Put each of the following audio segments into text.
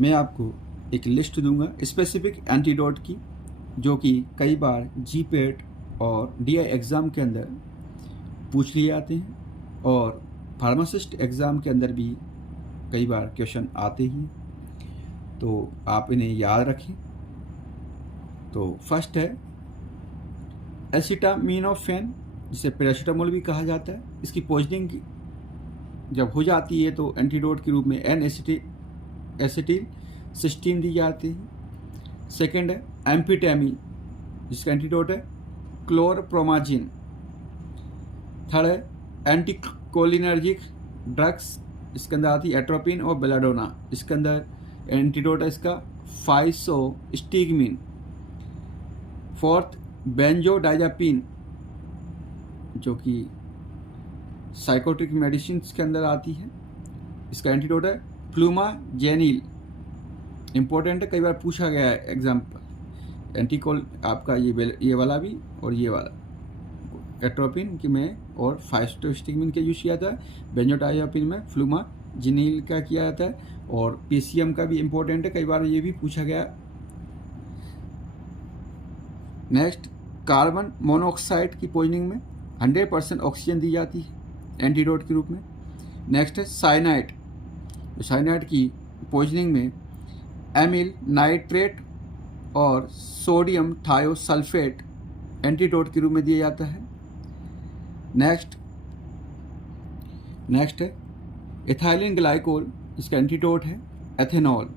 मैं आपको एक लिस्ट दूंगा स्पेसिफिक एंटीडोट की, जो कि कई बार जीपेट और डीआई एग्ज़ाम के अंदर पूछ लिए जाते हैं और फार्मासिस्ट एग्ज़ाम के अंदर भी कई बार क्वेश्चन आते ही, तो आप इन्हें याद रखें। तो फर्स्ट है एसिटामिनोफेन, जिसे पैरासीटामोल भी कहा जाता है। इसकी पॉइजनिंग जब हो जाती है तो एंटीडोट के रूप में एन एसिटिल सिस्टीन दी जाती है। सेकेंड है एम्फीटेमी, जिसका एंटीडोट है क्लोरप्रोमाजिन। थर्ड है एंटीकोलिनर्जिक ड्रग्स, इसके अंदर आती है एट्रोपिन और बेलाडोना। इसके अंदर एंटीडोट है इसका फाइसोस्टिगमिन। फोर्थ बेंजोडाइजापिन, जो कि साइकोट्रिक मेडिसिन के अंदर आती है। इसका एंटीडोट है फ्लूमाजेनिल। इम्पोर्टेंट है, कई बार पूछा गया है एग्जाम्पल। एंटीकोल आपका ये वाला भी और ये वाला एट्रोपिन की में और फाइसोस्टिगमिन का यूज़ किया जाता है। बेंजोडाइजापिन में फ्लूमाजेनिल का किया जाता है और पीसीएम का भी इम्पोर्टेंट है, कई बार ये भी पूछा गया। नेक्स्ट कार्बन मोनोऑक्साइड की पॉइजनिंग में 100% ऑक्सीजन दी जाती है एंटीडोट के रूप में। नेक्स्ट है साइनाइड। साइनाइड की पॉइजनिंग में एमिल नाइट्रेट और सोडियम थायोसल्फेट एंटीडोट के रूप में दिया जाता है। नेक्स्ट है एथिलीन ग्लाइकोल, इसका एंटीडोट है एथेनॉल।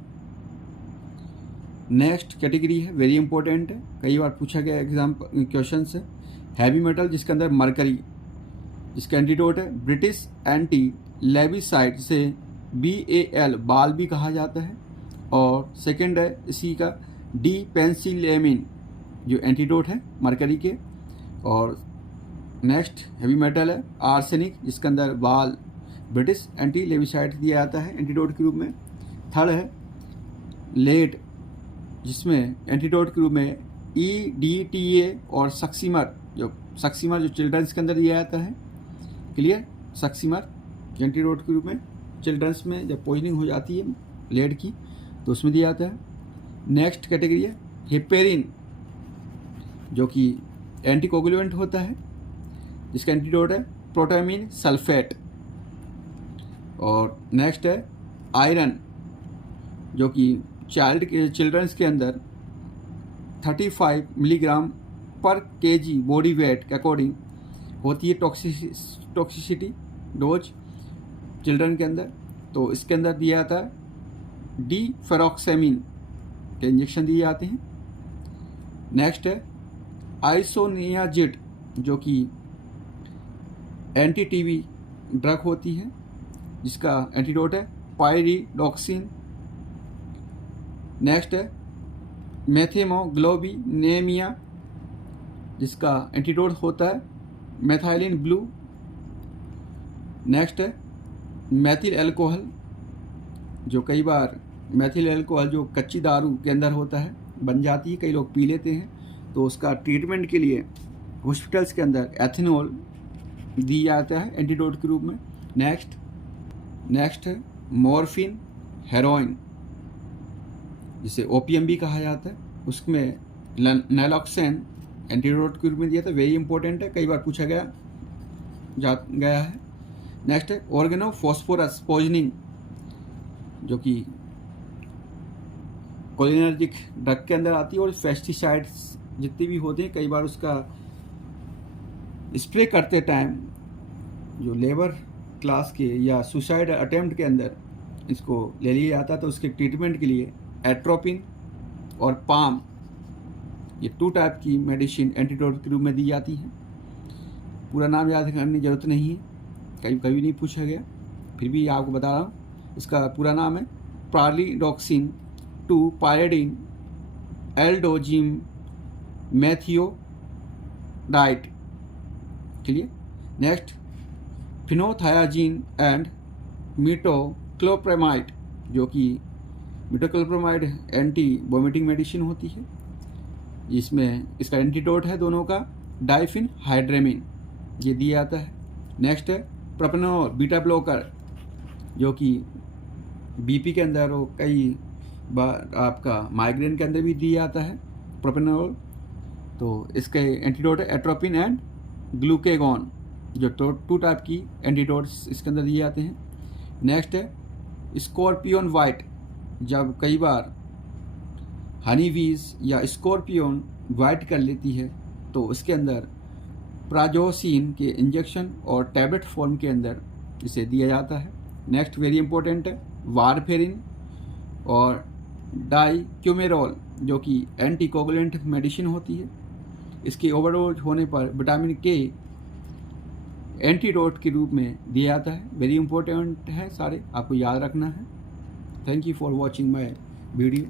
नेक्स्ट कैटेगरी है वेरी इंपॉर्टेंट है, कई बार पूछा गया एग्जाम क्वेश्चन से, हैवी मेटल, जिसके अंदर मरकरी, जिसका एंटीडोट है ब्रिटिश एंटी लेविसाइड, से BAL बाल भी कहा जाता है। और सेकेंड है इसी का डी पेंसिलेमिन, जो एंटीडोट है मरकरी के। और नेक्स्ट हैवी मेटल है आर्सेनिक, जिसके अंदर बाल ब्रिटिश एंटी लेविसाइड दिया जाता है एंटीडोट के रूप में। थर्ड है लेड, जिसमें एंटीडोट के रूप में EDTA और सक्सीमर, जो चिल्ड्रंस के अंदर दिया जाता है। क्लियर, सक्सीमर एंटीडोट के रूप में चिल्ड्रंस में जब पॉइजनिंग हो जाती है लेड की तो उसमें दिया जाता है। नेक्स्ट कैटेगरी है हेपेरिन, जो कि एंटीकोगुलेंट होता है, जिसका एंटीडोट है प्रोटामिन सल्फेट। और नेक्स्ट है आयरन, जो कि चिल्ड्रंस के अंदर 35 मिलीग्राम पर केजी बॉडी वेट के अकॉर्डिंग होती है टॉक्सिसिटी डोज चिल्ड्रन के अंदर, तो इसके अंदर दिया जाता है डीफेरोक्सेमिन के इंजेक्शन दिए जाते हैं। नेक्स्ट है आइसोनियाजिड, जो कि एंटी टीबी ड्रग होती है, जिसका एंटीडोट है पायरिडॉक्सिन। नेक्स्ट है मेथेमोग्लोबिनेमिया, जिसका एंटीडोट होता है मेथाइलिन ब्लू। नेक्स्ट है मैथिल एल्कोहल, जो कई बार मैथिल एल्कोहल जो कच्ची दारू के अंदर होता है बन जाती है, कई लोग पी लेते हैं, तो उसका ट्रीटमेंट के लिए हॉस्पिटल्स के अंदर एथेनॉल दिया जाता है एंटीडोट के रूप में। नेक्स्ट है मॉर्फिन हेरोइन, जिसे ओपीएम भी कहा जाता है, उसमें नैलोक्सेन एंटीडोट के रूप में दिया था, वेरी इंपॉर्टेंट है, कई बार पूछा गया है। नेक्स्ट है ऑर्गेनोफॉस्फोरस पॉइजनिंग, जो कि कोलिनर्जिक ड्रग के अंदर आती है और पेस्टिसाइड्स जितने भी होते हैं, कई बार उसका स्प्रे करते टाइम जो लेबर क्लास के या सुसाइड अटेम्प्ट के अंदर इसको ले लिया जाता है, तो उसके ट्रीटमेंट के लिए एट्रोपिन और पाम, ये 2 टाइप की मेडिसिन एंटीडोट के रूप में दी जाती है। पूरा नाम याद करने की जरूरत नहीं है, कभी नहीं पूछा गया, फिर भी आपको बता रहा हूँ। इसका पूरा नाम है प्रालिडॉक्सिन 2 पायरिडीन एल्डोजिम मैथियोडाइट। क्लियर। नेक्स्ट फिनोथायाजिन एंड मिटोक्लोप्रेमाइड, जो कि मिटोक्लोप्रेमाइड एंटी वोमिटिंग मेडिसिन होती है, जिसमें इसका एंटीडोट है दोनों का डाइफिन हाइड्रेमिन, ये दिया जाता है। नेक्स्ट है प्रोपेनोल बीटा ब्लॉकर, जो कि बीपी के अंदर और कई आपका माइग्रेन के अंदर भी दिया जाता है प्रोपेनोल। तो इसके एंटीडोट है एट्रोपिन एंड ग्लूकेगॉन, जो 2 टाइप की एंटीडोट्स इसके अंदर दिए जाते हैं। नेक्स्ट है स्कॉर्पियन वाइट, जब कई बार हनी बीज या स्कॉर्पियन वाइट कर लेती है तो इसके अंदर प्राजोसिन के इंजेक्शन और टैबलेट फॉर्म के अंदर इसे दिया जाता है। नेक्स्ट वेरी इंपॉर्टेंट है वारफेरिन और डाइक्यूमेरोल, जो कि एंटीकोगुलेंट मेडिसिन होती है। इसकी ओवरडोज होने पर विटामिन के एंटीडोट के रूप में दिया जाता है। वेरी इंपॉर्टेंट है, सारे आपको याद रखना है। Thank you for watching my video.